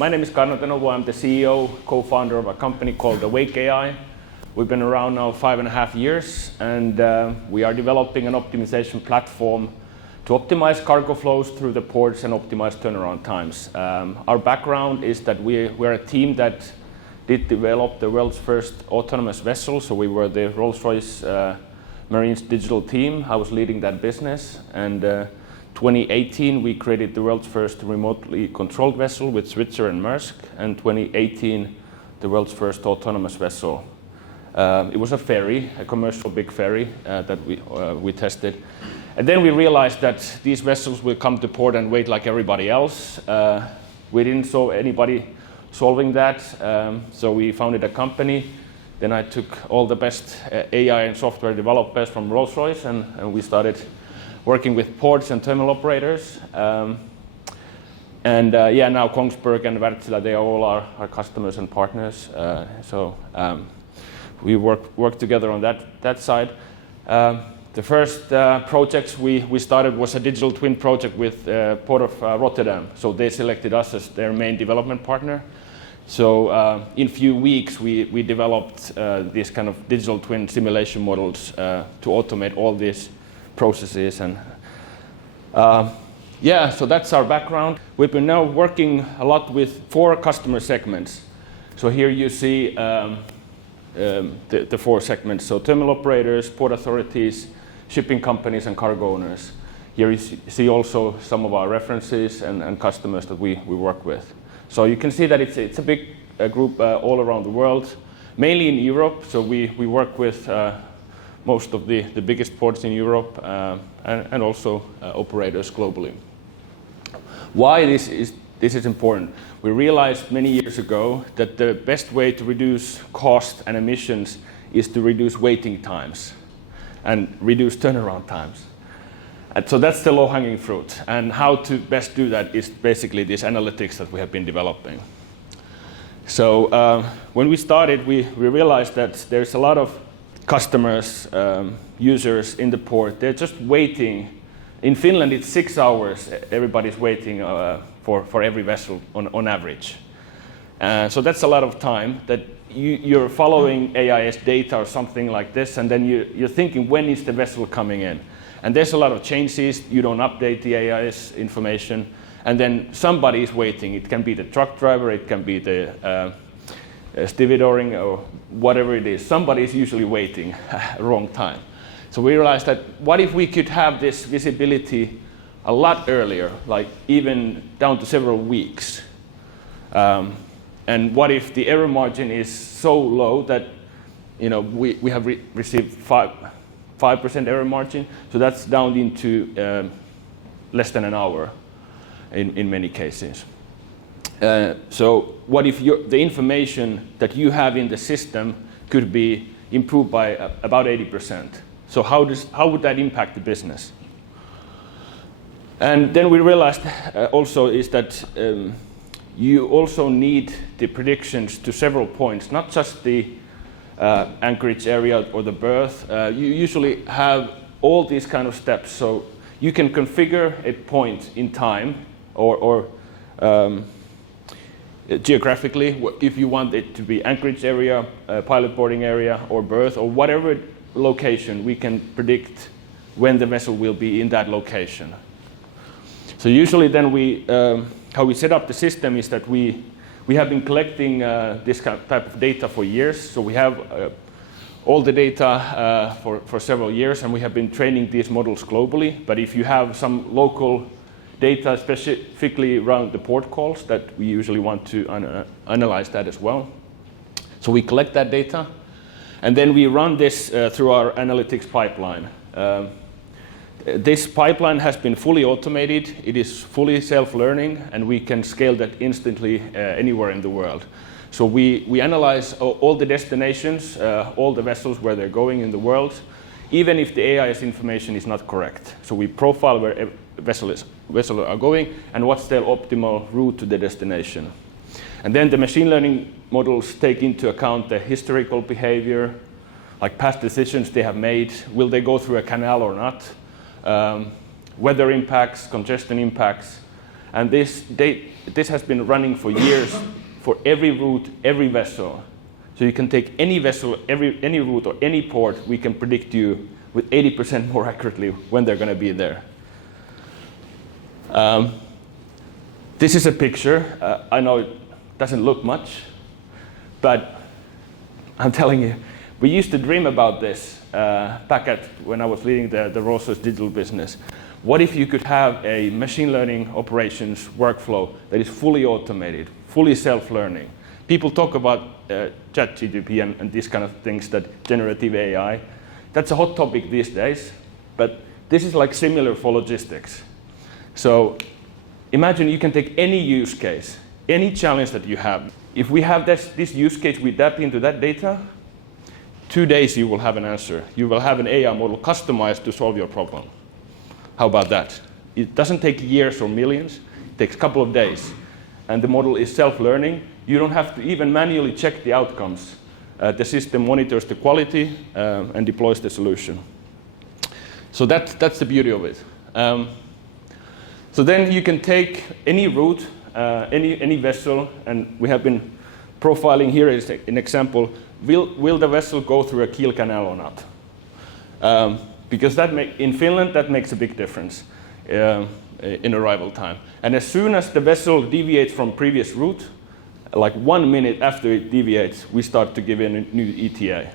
My name is Karno Tenovuo. I'm the CEO, co-founder of a company called Awake.AI. We've been around now 5.5 years, and we are developing an optimization platform to optimize cargo flows through the ports and optimize turnaround times. Our background is that we're a team that did develop the world's first autonomous vessel, so we were the Rolls-Royce Marine's digital team. I was leading that business, and 2018 we created the world's first remotely controlled vessel with Switzer and Maersk, and 2018 the world's first autonomous vessel. It was a ferry, a commercial big ferry that we tested. And then we realized that these vessels will come to port and wait like everybody else. We didn't saw anybody solving that, so we founded a company. Then I took all the best AI and software developers from Rolls-Royce, and we started working with ports and terminal operators. Now Kongsberg and Wärtsilä, they are all our customers and partners. We work together on that side. The first projects we started was a digital twin project with Port of Rotterdam. So they selected us as their main development partner. So in a few weeks we developed these kind of digital twin simulation models to automate all these processes. And so that's our background. We've been now working a lot with 4 customer segments. So here you see the 4 segments. So terminal operators, port authorities, shipping companies, and cargo owners. Here you see also some of our references and customers that we work with. So you can see that it's a big group all around the world, mainly in Europe. So we work with most of the biggest ports in Europe and also operators globally. Why this is important? We realized many years ago that the best way to reduce cost and emissions is to reduce waiting times and reduce turnaround times. And so that's the low-hanging fruit. And how to best do that is basically this analytics that we have been developing. So when we started, we realized that there's a lot of customers, users in the port. They're just waiting. In Finland, it's 6 hours. Everybody's waiting for every vessel on average. So that's a lot of time that you're following AIS data or something like this, and then you're thinking, when is the vessel coming in? And there's a lot of changes. You don't update the AIS information, and then somebody is waiting. It can be the truck driver, it can be the stevedoring, or whatever it is. Somebody is usually waiting wrong time. So we realized that what if we could have this visibility a lot earlier, like even down to several weeks? And what if the error margin is so low that we have received 5% error margin? So that's down into less than an hour in many cases. So what if the information that you have in the system could be improved by about 80%? So how would that impact the business? And then we realized also is that you also need the predictions to several points, not just the anchorage area or the berth. You usually have all these kind of steps. So you can configure a point in time or geographically, if you want it to be anchorage area, pilot boarding area, or berth, or whatever location, we can predict when the vessel will be in that location. So usually then how we set up the system is that we have been collecting this type of data for years. So we have all the data for several years, and we have been training these models globally. But if you have some local data, specifically around the port calls, that we usually want to analyze that as well. So we collect that data, and then we run this through our analytics pipeline. This pipeline has been fully automated. It is fully self-learning, and we can scale that instantly anywhere in the world. So we analyze all the destinations, all the vessels where they're going in the world, even if the AIS information is not correct. So we profile where vessels are going and what's their optimal route to the destination. And then the machine learning models take into account the historical behavior, like past decisions they have made. Will they go through a canal or not? Weather impacts, congestion impacts, And this has been running for years for every route, every vessel. So you can take any vessel, any route or any port, we can predict you with 80% more accurately when they're going to be there. This is a picture. I know it doesn't look much, but I'm telling you, we used to dream about this back when I was leading the Rolls-Royce digital business. What if you could have a machine learning operations workflow that is fully automated, fully self-learning? People talk about ChatGPT and these kind of things, that generative AI. That's a hot topic these days, but this is like similar for logistics. So imagine you can take any use case, any challenge that you have. If we have this use case, we tap into that data, 2 days you will have an answer. You will have an AI model customized to solve your problem. How about that? It doesn't take years or millions, it takes a couple of days. And the model is self-learning. You don't have to even manually check the outcomes. The system monitors the quality and deploys the solution. So that's the beauty of it. So then you can take any route, any vessel, and we have been profiling here as an example. Will the vessel go through a keel canal or not? Because in Finland, that makes a big difference in arrival time. And as soon as the vessel deviates from previous route, like 1 minute after it deviates, we start to give in a new ETA.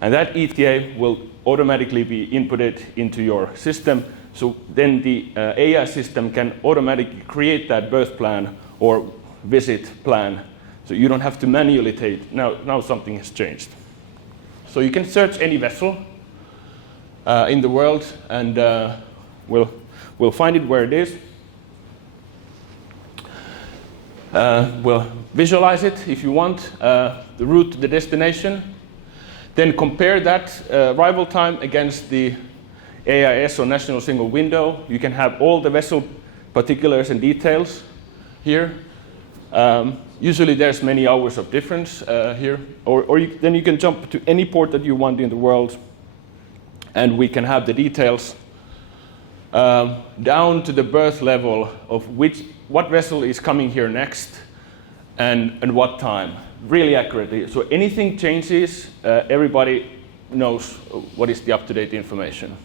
And that ETA will automatically be inputted into your system. So then the AI system can automatically create that berth plan or visit plan. So you don't have to manually take, now something has changed. So you can search any vessel in the world, and we'll find it where it is. We'll visualize it if you want, the route to the destination. Then compare that arrival time against the AIS or National Single Window. You can have all the vessel particulars and details here. Usually there's many hours of difference here. Then you can jump to any port that you want in the world, and we can have the details down to the berth level of what vessel is coming here next and what time, really accurately. So anything changes, everybody knows what is the up-to-date information.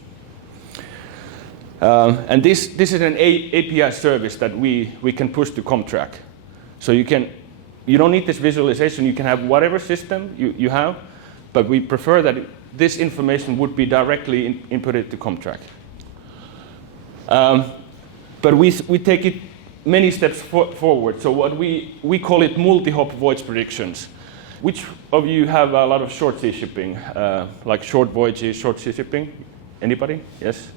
And this is an API service that we can push to CommTrac. So you don't need this visualization. You can have whatever system you have, but we prefer that this information would be directly inputted to CommTrac. But we take it many steps forward. So what we call it multi-hop voyage predictions. Which of you have a lot of short sea shipping, like short voyages, short sea shipping? Anybody? Yes?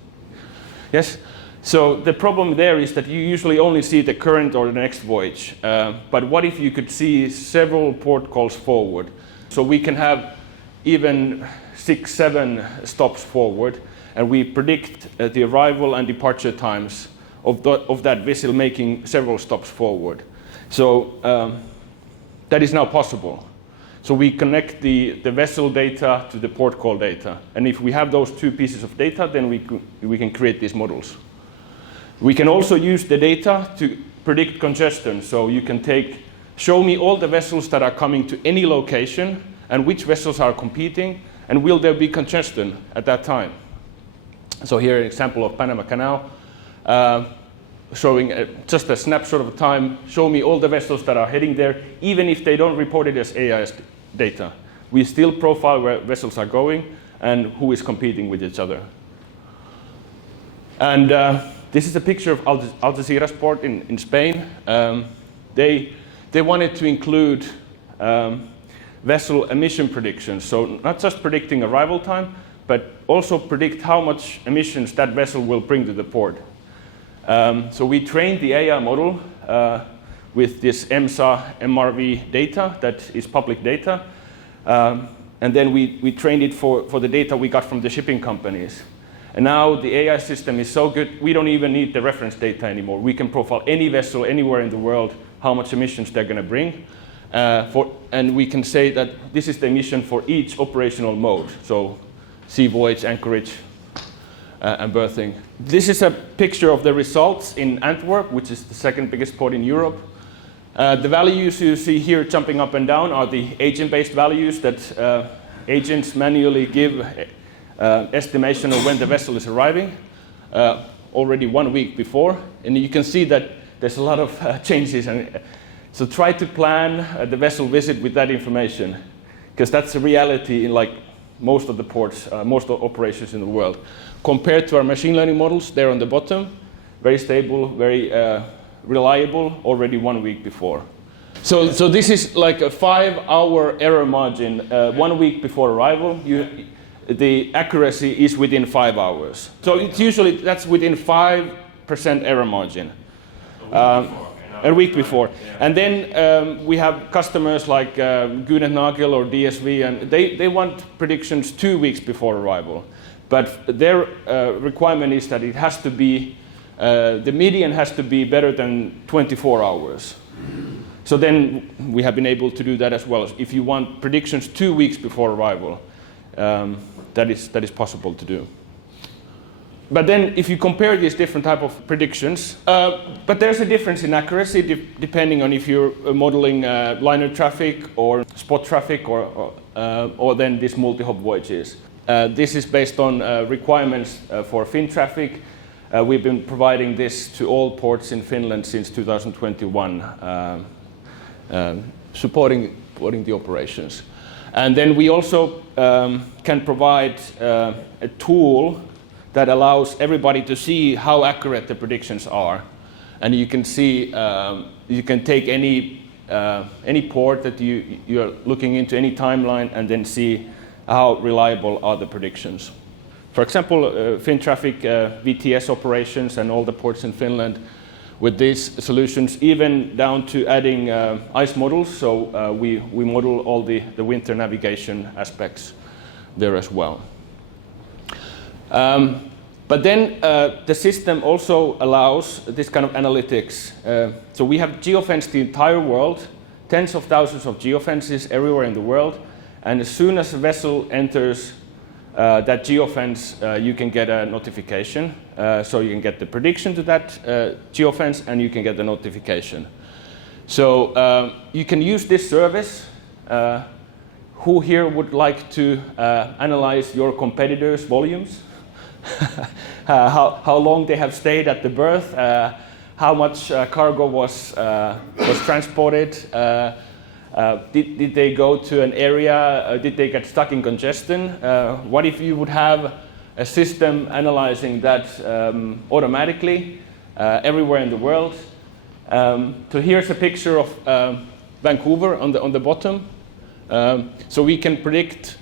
Yes? So the problem there is that you usually only see the current or the next voyage. But what if you could see several port calls forward? So we can have even 6, 7 stops forward, and we predict the arrival and departure times of that vessel making several stops forward. So that is now possible. So we connect the vessel data to the port call data. And if we have those 2 pieces of data, then we can create these models. We can also use the data to predict congestion. So you can show me all the vessels that are coming to any location and which vessels are competing, and will there be congestion at that time. So here an example of Panama Canal, showing just a snapshot of time. Show me all the vessels that are heading there, even if they don't report it as AIS data. We still profile where vessels are going and who is competing with each other. And this is a picture of Algeciras port in Spain. They wanted to include vessel emission predictions. So not just predicting arrival time, but also predict how much emissions that vessel will bring to the port. So we trained the AI model with this EMSA MRV data that is public data. And then we trained it for the data we got from the shipping companies. And now the AI system is so good, we don't even need the reference data anymore. We can profile any vessel anywhere in the world, how much emissions they're going to bring. And we can say that this is the emission for each operational mode. So sea voyage, anchorage, and berthing. This is a picture of the results in Antwerp, which is the second biggest port in Europe. The values you see here jumping up and down are the agent-based values that agents manually give estimation of when the vessel is arriving already 1 week before. And you can see that there's a lot of changes. And so try to plan the vessel visit with that information, because that's a reality in like most of the ports, most of the operations in the world. Compared to our machine learning models, they're on the bottom, very stable, very reliable, already 1 week before. So this is like a 5-hour error margin 1 week before arrival. The accuracy is within 5 hours. So it's usually, that's within 5% error margin. A week before. And then we have customers like Gunet Nagel or DSV, and they want predictions 2 weeks before arrival. But their requirement is that it has to be, the median has to be better than 24 hours. So then we have been able to do that as well. If you want predictions 2 weeks before arrival, that is possible to do. But then if you compare these different type of predictions, but there's a difference in accuracy depending on if you're modeling liner traffic or spot traffic or then these multi-hop voyages. This is based on requirements for Fin traffic. We've been providing this to all ports in Finland since 2021, supporting the operations. And then we also can provide a tool that allows everybody to see how accurate the predictions are. And you can see, you can take any port that you're looking into, any timeline, and then see how reliable are the predictions. For example, Fin traffic, VTS operations, and all the ports in Finland with these solutions, even down to adding ice models. So we model all the winter navigation aspects there as well. But then the system also allows this kind of analytics. So we have geofenced the entire world, tens of thousands of geofences everywhere in the world. And as soon as a vessel enters that geofence, you can get a notification. So you can get the prediction to that geofence, and you can get the notification. So you can use this service. Who here would like to analyze your competitors' volumes? How long they have stayed at the berth? How much cargo was transported? Did they go to an area? Did they get stuck in congestion? What if you would have a system analyzing that automatically everywhere in the world? So here's a picture of Vancouver on the bottom. So we can predict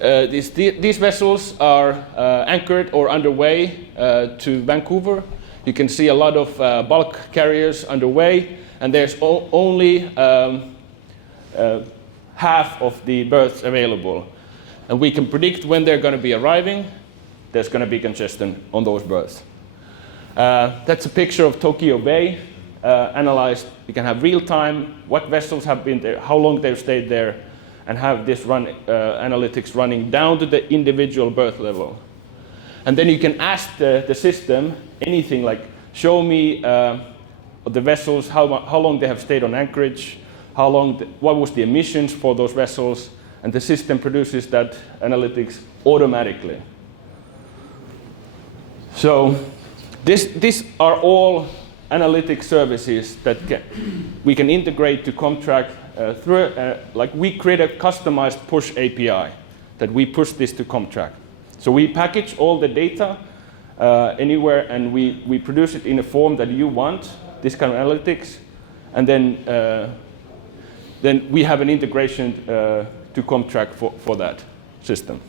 these vessels are anchored or underway to Vancouver. You can see a lot of bulk carriers underway, and there's only half of the berths available. And we can predict when they're going to be arriving. There's going to be congestion on those berths. That's a picture of Tokyo Bay, analyzed. You can have real time, what vessels have been there, how long they've stayed there, and have this analytics running down to the individual berth level. And then you can ask the system anything like, show me the vessels, how long they have stayed on anchorage, what was the emissions for those vessels, and the system produces that analytics automatically. So these are all analytic services that we can integrate to CommTrac through, like we create a customized push API that we push this to CommTrac. So we package all the data anywhere, and we produce it in a form that you want, this kind of analytics, and then we have an integration to CommTrac for that system.